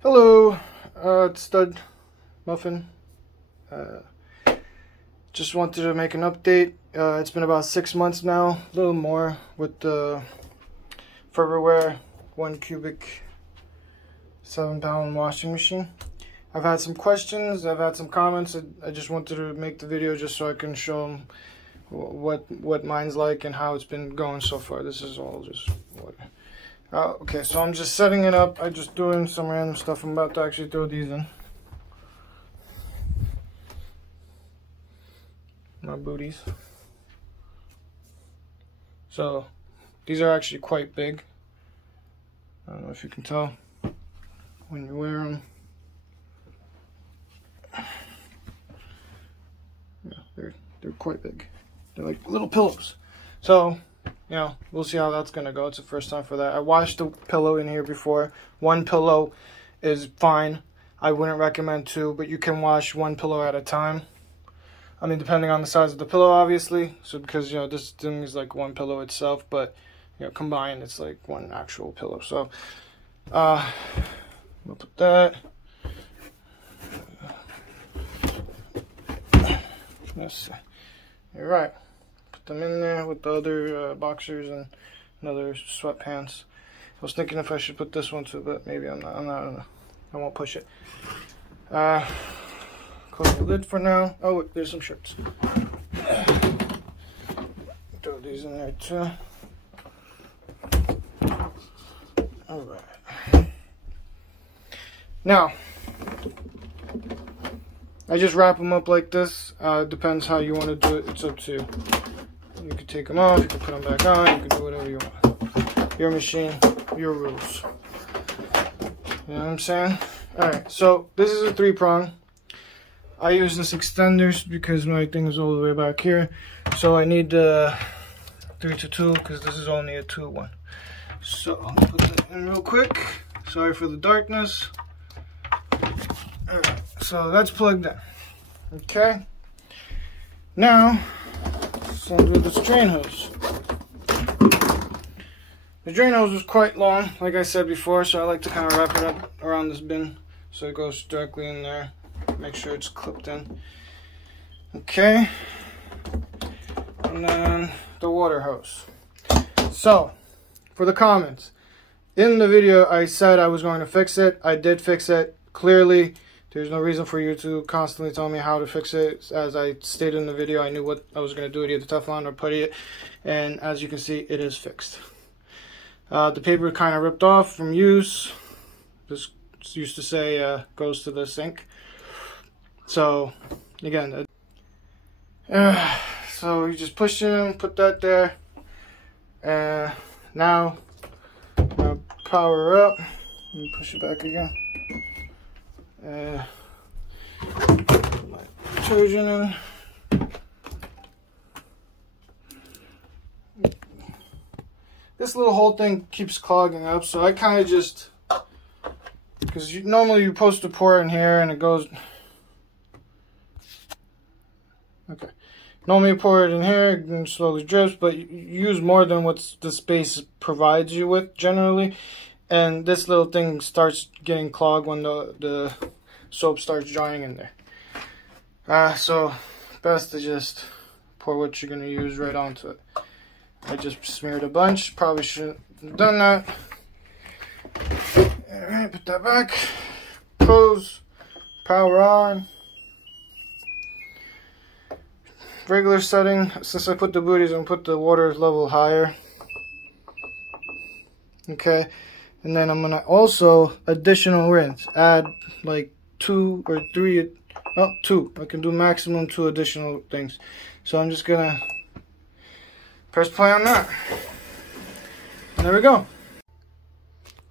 Hello, it's Stud Muffin. Just wanted to make an update. It's been about 6 months now, a little more, with the farberware 1cubic 7-pound washing machine. I've had some questions, I've had some comments. I just wanted to make the video just so I can show them what mine's like and how it's been going so far. This is all just water. Okay, so I'm just setting it up. I'm just doing some random stuff. I'm about to actually throw these in. My booties. So, these are actually quite big. I don't know if you can tell when you wear them. Yeah, they're quite big. They're like little pillows. So, you know, we'll see how that's gonna go. It's the first time for that. I washed the pillow in here before. One pillow is fine. I wouldn't recommend two, but you can wash one pillow at a time. I mean, depending on the size of the pillow, obviously. So, because, you know, this thing is like one pillow itself, but, you know, combined, it's like one actual pillow. So, we'll put that. Let's see. All right. Put them in there with the other boxers and other sweatpants. I was thinking if I should put this one too, but maybe I'm not. I won't push it. Close the lid for now. Oh, wait, there's some shirts. Throw these in there too. All right. Now, I just wrap them up like this. Depends how you want to do it. It's up to you. You can take them off. You can put them back on. You can do whatever you want. Your machine, your rules. You know what I'm saying? All right. So this is a 3-prong. I use this extenders because my thing is all the way back here. So I need 3-to-2 because this is only a 2-1. So I'll put that in real quick. Sorry for the darkness. Alright, so that's plugged in. Okay. Now, let's undo this drain hose. The drain hose was quite long, like I said before, so I like to kind of wrap it up around this bin so it goes directly in there. Make sure it's clipped in. Okay. And then the water hose. So, for the comments. In the video, I said I was going to fix it. I did fix it. Clearly, there's no reason for you to constantly tell me how to fix it. As I stated in the video, I knew what I was going to do with either Teflon or putty it. And as you can see, it is fixed. The paper kind of ripped off from use. This used to say goes to the sink. So, again, so you just push it in, put that there. Now, power up. Let me push it back again. Put my detergent in. This little whole thing keeps clogging up, so I kind of just, because normally you're supposed to pour it in here and it goes. Okay. Normally you pour it in here and slowly drips, but you use more than what the space provides you with generally. And this little thing starts getting clogged when the soap starts drying in there. So best to just pour what you're going to use right onto it. I just smeared a bunch. Probably shouldn't have done that. Alright, put that back. Close. Power on. Regular setting. Since I put the booties, I'm going to put the water level higher. Okay. And then I'm going to also additional rinse. Add like 2 or 3. Oh, 2. I can do maximum 2 additional things. So I'm just going to press play on that. And there we go.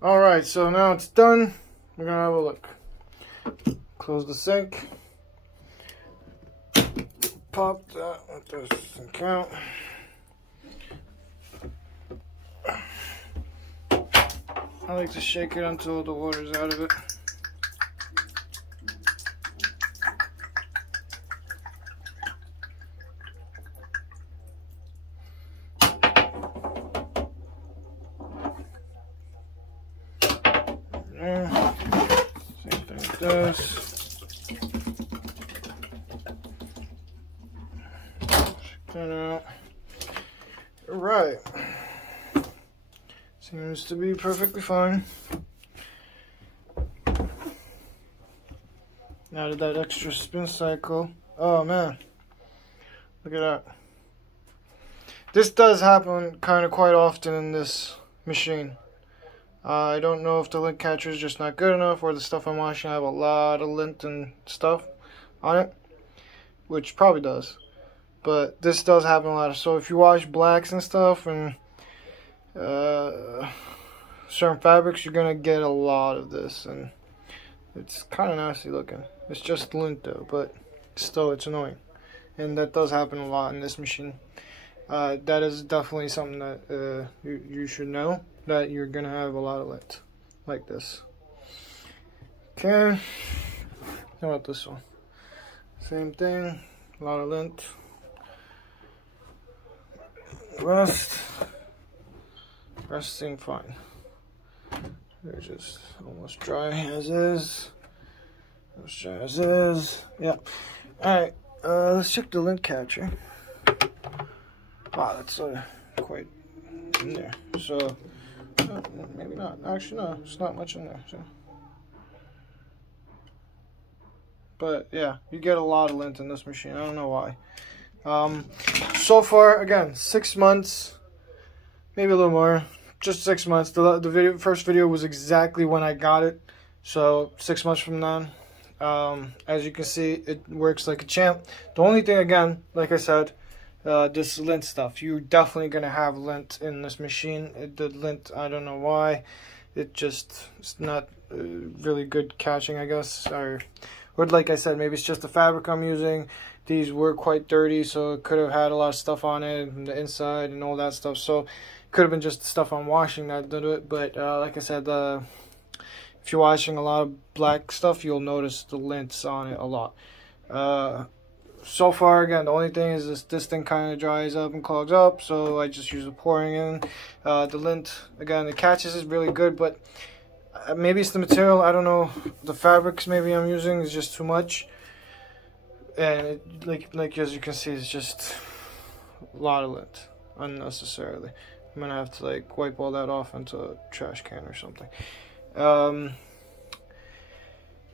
Alright, so now it's done. We're going to have a look. Close the sink. Pop that. That doesn't count. I like to shake it until the water's out of it. like this. Check that out. Alright. Seems to be perfectly fine. Added that extra spin cycle. Oh man, look at that. This does happen kind of quite often in this machine. I don't know if the lint catcher is just not good enough, or the stuff I'm washing I have a lot of lint and stuff on it, which probably does. But this does happen a lot. So if you wash blacks and stuff and certain fabrics, you're gonna get a lot of this, and it's kind of nasty looking. It's just lint though, but still it's annoying, and that does happen a lot in this machine. That is definitely something that you should know, that you're gonna have a lot of lint like this. Okay, how about this one? Same thing, a lot of lint. Resting fine. They're just almost dry as is. Almost dry as is. Yeah. Alright, let's check the lint catcher. Wow, that's quite in there. So, maybe not. Actually, no, it's not much in there. So. But yeah, you get a lot of lint in this machine. I don't know why. So far, again, 6 months, maybe a little more. Just 6 months. The first video was exactly when I got it, so 6 months from then. As you can see, it works like a champ. The only thing, again, like I said, this lint stuff. You're definitely gonna have lint in this machine. The lint, I don't know why. It's not really good catching, I guess. Or like I said, maybe it's just the fabric I'm using. These were quite dirty, so it could have had a lot of stuff on it, and the inside and all that stuff. So could have been just the stuff I'm washing that did it. But like I said, if you're washing a lot of black stuff, you'll notice the lints on it a lot. So far, again, the only thing is this thing kind of dries up and clogs up, so I just use the pouring in. The lint, again, the catches is really good, but maybe it's the material. I don't know. The fabrics maybe I'm using is just too much, and it, like as you can see, it's just a lot of lint unnecessarily. I'm gonna have to like wipe all that off into a trash can or something.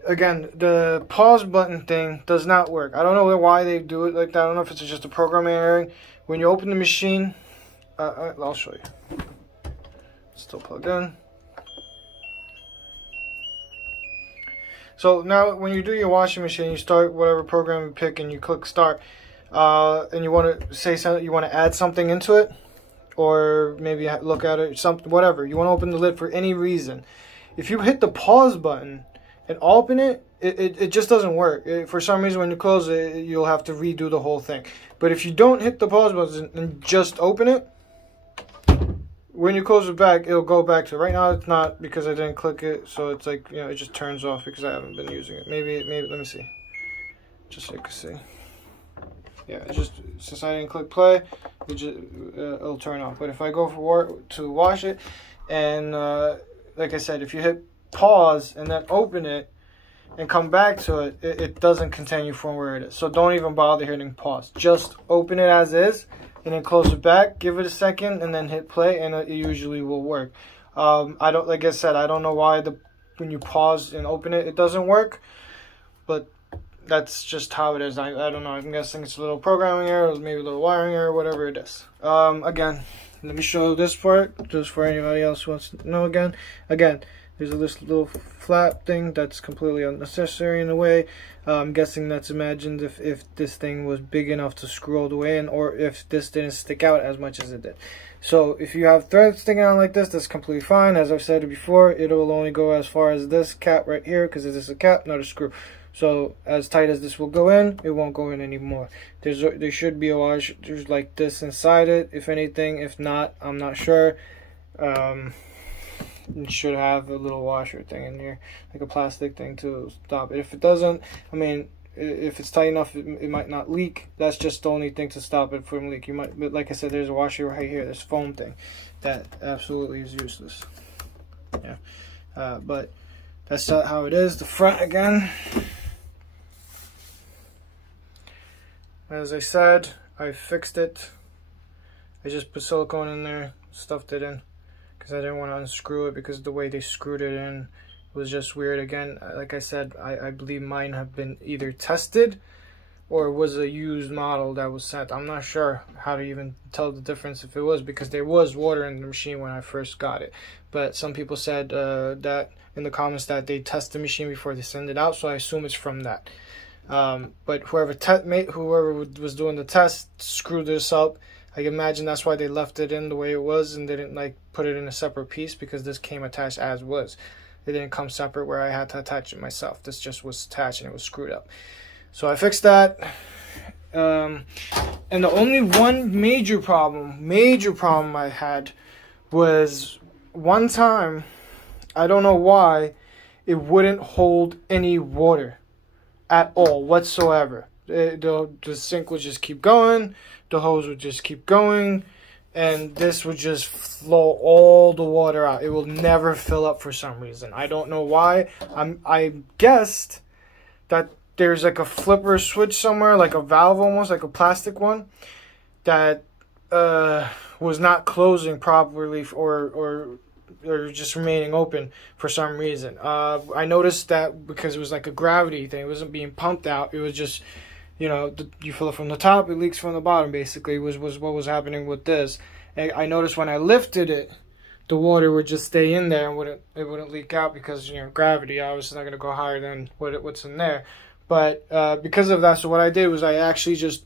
Again, the pause button thing does not work. I don't know why they do it like that. I don't know if it's just a programming error. When you open the machine, I'll show you. Still plugged in. So now when you do your washing machine, you start whatever program you pick and you click start, and you want to say something, you want to add something into it, or maybe look at it, something, whatever. You want to open the lid for any reason. If you hit the pause button and open it, it just doesn't work. For some reason, when you close it, you'll have to redo the whole thing. But if you don't hit the pause button and just open it, when you close it back, it'll go back to, right now it's not because I didn't click it, so it's like, you know, it just turns off because I haven't been using it. Maybe let me see, just so you can see. Yeah, it's just, since I didn't click play, it'll turn off. But if I go to wash it, and like I said, if you hit pause and then open it and come back to it, it doesn't continue from where it is. So don't even bother hitting pause. Just open it as is, and then close it back, give it a second, and then hit play, and it usually will work. Like I said, I don't know why when you pause and open it, it doesn't work, but that's just how it is. I don't know. I'm guessing it's a little programming error, or maybe a little wiring error, whatever it is. Again, let me show this part, just for anybody else who wants to know again. There's this little flap thing that's completely unnecessary in a way. I'm guessing that's imagined if this thing was big enough to screw all the way in, or if this didn't stick out as much as it did. So if you have thread sticking out like this, that's completely fine. As I've said before, it will only go as far as this cap right here, because this is a cap, not a screw. So as tight as this will go in, it won't go in anymore. There should be a washer like this inside it, if anything. If not, I'm not sure. It should have a little washer thing in here, like a plastic thing to stop it. If it doesn't, I mean, if it's tight enough, it might not leak. That's just the only thing to stop it from leak. But like I said, there's a washer right here, this foam thing, that absolutely is useless. Yeah, but That's not how it is. The front again. As I said, I fixed it. I just put silicone in there, stuffed it in, because I didn't want to unscrew it because the way they screwed it in was just weird. Again, like I said, I believe mine have been either tested or was a used model that was sent. I'm not sure how to even tell the difference if it was, because there was water in the machine when I first got it. But some people said that in the comments that they test the machine before they send it out, so I assume it's from that. But whoever was doing the test screwed this up. I imagine that's why they left it in the way it was and didn't like put it in a separate piece, because this came attached as was. It didn't come separate where I had to attach it myself. This just was attached and it was screwed up. So I fixed that. And the only one major problem I had was one time, I don't know why, it wouldn't hold any water at all whatsoever. The sink would just keep going, the hose would just keep going, and this would just flow all the water out. It will never fill up for some reason. I don't know why. I guessed that there's like a flipper switch somewhere, like a valve almost, like a plastic one, that was not closing properly or just remaining open for some reason. I noticed that because it was like a gravity thing. It wasn't being pumped out. It was just, you know, you fill it from the top, it leaks from the bottom, basically, was what was happening with this. And I noticed when I lifted it, the water would just stay in there and it wouldn't leak out because, you know, gravity obviously not going to go higher than what's in there. But because of that, so what I did was I actually just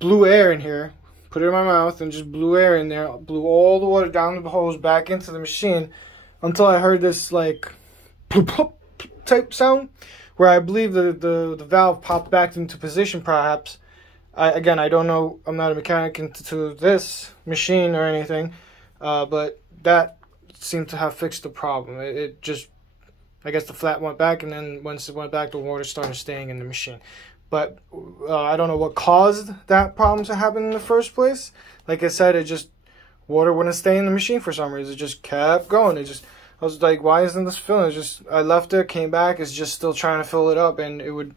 blew air in here, put it in my mouth, and just blew air in there, blew all the water down the hose back into the machine until I heard this like plop, plop type sound, where I believe the valve popped back into position perhaps. Again, I don't know, I'm not a mechanic into this machine or anything, but that seemed to have fixed the problem. It just, I guess the flat went back, and then once it went back, the water started staying in the machine. But I don't know what caused that problem to happen in the first place. Like I said, water wouldn't stay in the machine for some reason. It just kept going. I was like, why isn't this filling? I left it, came back, it's just still trying to fill it up, and it would,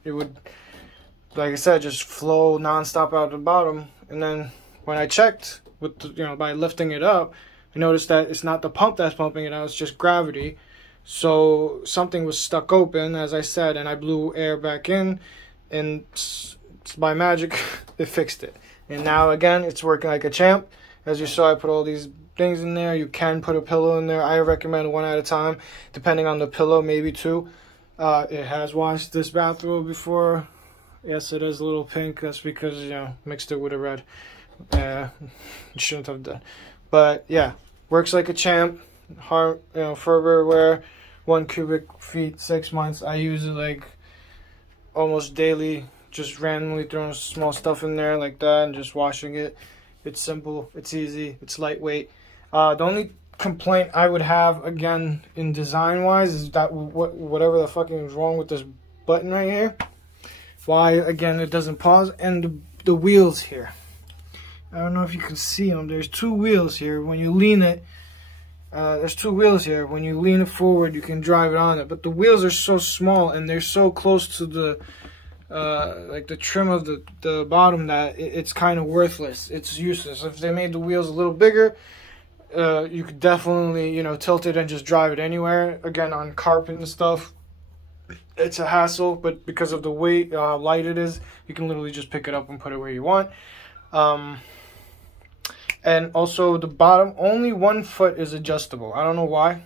like I said, just flow nonstop out the bottom. And then when I checked with by lifting it up, I noticed that it's not the pump that's pumping it out, it's just gravity. So something was stuck open, as I said, and I blew air back in, and by magic, it fixed it. And now again, it's working like a champ. As you saw, I put all these things in there. You can put a pillow in there. I recommend one at a time, depending on the pillow, maybe two. It has washed this bathrobe before. Yes, it is a little pink. That's because, mixed it with a red. Shouldn't have done. But yeah, works like a champ. farberware, 1 cubic feet, 6 months. I use it like almost daily, just randomly throwing small stuff in there like that and just washing it. It's simple, it's easy, it's lightweight. The only complaint I would have, again, in design wise, is that whatever the fucking is wrong with this button right here, why again it doesn't pause, and the wheels here. I don't know if you can see them. There's two wheels here. When you lean it, there's two wheels here. When you lean it forward, you can drive it on it. But the wheels are so small and they're so close to the like the trim of the bottom that it's kind of worthless. It's useless. If they made the wheels a little bigger, you could definitely tilt it and just drive it anywhere. Again, on carpet and stuff, it's a hassle. But because of the weight, how light it is, you can literally just pick it up and put it where you want. And also the bottom, only 1 foot is adjustable. I don't know why.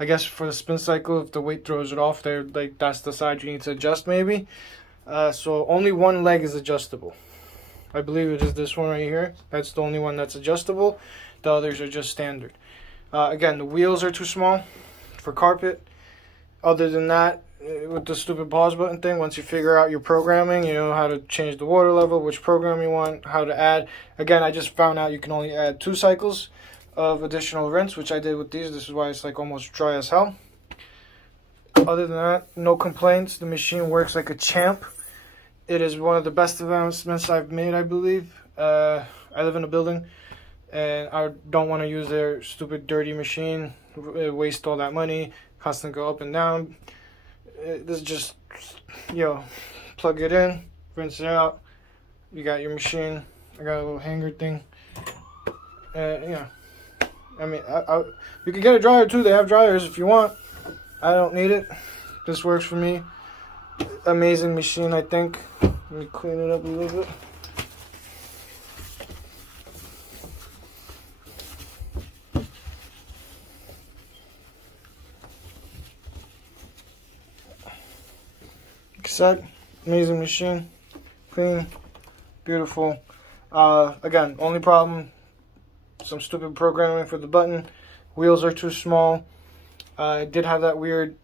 I guess for the spin cycle, if the weight throws it off, there, like that's the side you need to adjust maybe. So only 1 leg is adjustable. I believe it is this one right here. That's the only one that's adjustable. The others are just standard. Again, the wheels are too small for carpet. Other than that, with the stupid pause button thing, once you figure out your programming, you know how to change the water level, which program you want, how to add. Again, I just found out you can only add 2 cycles of additional rinse, which I did with these. This is why it's like almost dry as hell. Other than that, no complaints. The machine works like a champ. It is one of the best investments I've made, I believe. I live in a building, and I don't want to use their stupid dirty machine, waste all that money, constantly go up and down. This is just, plug it in, rinse it out. You got your machine. I got a little hanger thing. I mean, you can get a dryer too. They have dryers if you want. I don't need it. This works for me. Amazing machine, I think. Let me clean it up a little bit. Cassette, amazing machine. Clean, beautiful. Again, only problem, some stupid programming for the button. Wheels are too small. I did have that weird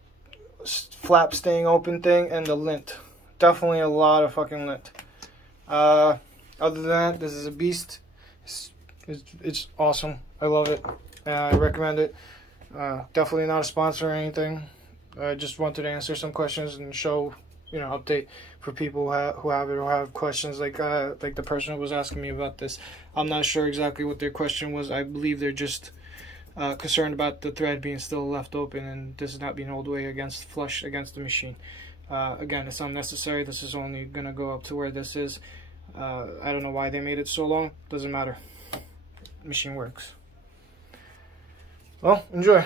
flap staying open thing, and the lint. Definitely a lot of fucking lint. Other than that, this is a beast. It's awesome. I love it. I recommend it. Definitely not a sponsor or anything. I just wanted to answer some questions and show, update for people who have it or have questions like the person who was asking me about this. I'm not sure exactly what their question was. I believe they're just concerned about the thread being still left open and this is not being all the way flush against the machine. Again, it's unnecessary. This is only going to go up to where this is. I don't know why they made it so long. Doesn't matter. Machine works. Well, enjoy.